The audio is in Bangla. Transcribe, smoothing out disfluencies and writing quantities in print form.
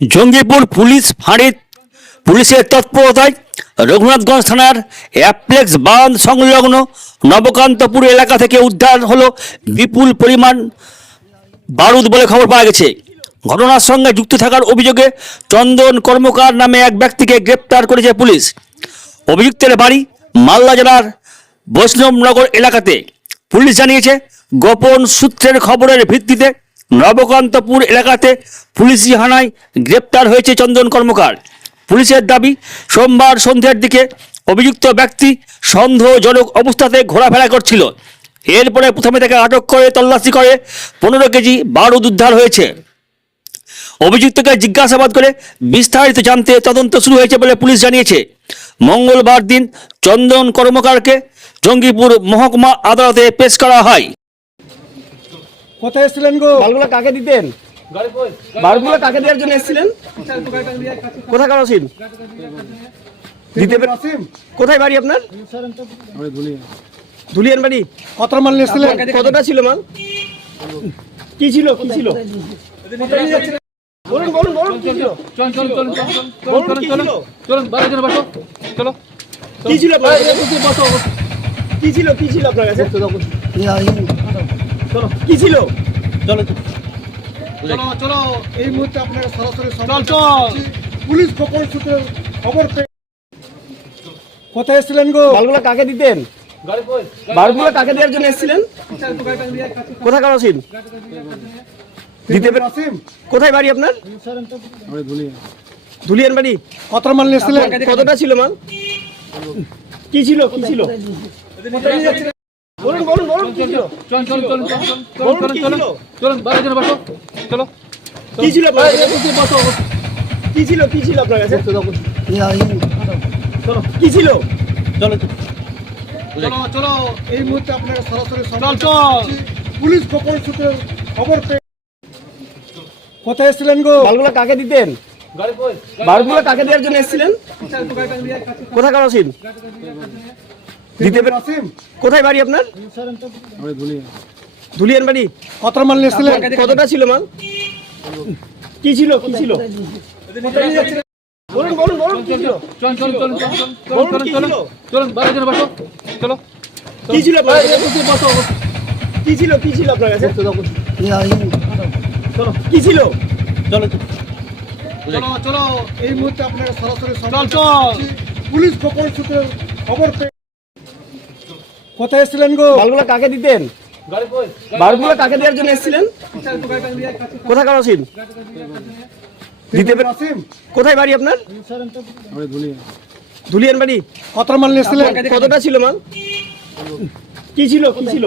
জঙ্গিপুর পুলিশ ফাঁড়ির পুলিশের তৎপরতায় রঘুনাথগঞ্জ থানার অ্যাপ্লেক্স বাঁধ সংলগ্ন নবকান্তপুর এলাকা থেকে উদ্ধার হলো বিপুল পরিমাণ বারুদ বলে খবর পাওয়া গেছে। ঘটনার সঙ্গে যুক্ত থাকার অভিযোগে চন্দন কর্মকার নামে এক ব্যক্তিকে গ্রেপ্তার করেছে পুলিশ। অভিযুক্তের বাড়ি মালদা জেলার বৈষ্ণবনগর এলাকাতে। পুলিশ জানিয়েছে, গোপন সূত্রের খবরের ভিত্তিতে নবকান্তপুর এলাকাতে পুলিশি হানায় গ্রেপ্তার হয়েছে চন্দন কর্মকার। পুলিশের দাবি, সোমবার সন্ধ্যার দিকে অভিযুক্ত ব্যক্তি সন্দেহজনক অবস্থাতে ঘোরাফেরা করছিল। এরপরে প্রথমে তাকে আটক করে তল্লাশি করে 15 কেজি বারুদ উদ্ধার হয়েছে। অভিযুক্তকে জিজ্ঞাসাবাদ করে বিস্তারিত জানতে তদন্ত শুরু হয়েছে বলে পুলিশ জানিয়েছে। মঙ্গলবার দিন চন্দন কর্মকারকে জঙ্গিপুর মহকুমা আদালতে পেশ করা হয়। কোথায় এসেছিলেন গো? মালগুলো কাকে দিতেন? বারগুলো কাকে দেওয়ার জন্য এসেছিলেন? কোথায় কারোসিন দিতে আসিম কোথায় বাড়ি আপনার? ধুলিয়ান বাড়ি। কত মাল এসেছিলেন? কতটা ছিল মাল? কি ছিল কি ছিল? বলুন বলুন বলুন কি ছিল? বলুন কি ছিল? কি ছিল আপনার কাছে? কি ছিল কি ছিল আপনার কাছে? কি ছিল? চলো এই মুহূর্তে আপনারা সরাসরি চল পুলিশ গোপন সূত্রে খবর পেয়ে কোথায় এসেছিলেন গো? মালগুলো কাকে দিতেন? বারগুলো কাকে দেওয়ার জন্য এসেছিলেন? কোথায় কারোসিন দিতে আসিম কোথায় বাড়ি আপনার? ধুলিয়ান বাড়ি। কত মাল এসেছিলেন? কতটা ছিল মাল? কি ছিল কি ছিল? বলুন বলুন বলুন কি ছিল? বলুন কি ছিল? কি ছিল আপনার কাছে? কি ছিল কি ছিল আপনার কাছে? কি ছিল? চলো এই মুহূর্তে আপনারা সরাসরি পুলিশ গোপন সূত্রে খবর পেয়ে কোথায় এসেছিলেন গো? মালগুলো কাকে দিতেন? বারগুলো কাকে দেওয়ার জন্য এসেছিলেন? কোথায় কারোসিন দিতে আসিম কোথায় বাড়ি আপনার? ধুলিয়ান বাড়ি। কত মাল এসেছিলেন? কতটা ছিল মাল? কি ছিল কি ছিল? বলুন বলুন বলুন কি ছিল? বলুন কি ছিল? কি ছিল আপনার কাছে? কি ছিল কি ছিল আপনার কাছে? কি ছিল? চলো এই মুহূর্তে আপনারা সরাসরি পুলিশ গোপন সূত্রে খবর পেয়ে কোথায় এসেছিলেন গো? মালগুলো কাকে দিতেন? বারগুলো কাকে দেওয়ার জন্য এসেছিলেন? কোথায় কারোসিন দিতে আসিম কোথায় বাড়ি আপনার? ধুলিয়ান বাড়ি। কত মাল এসেছিলেন? কতটা ছিল মাল? কি ছিল কি ছিল?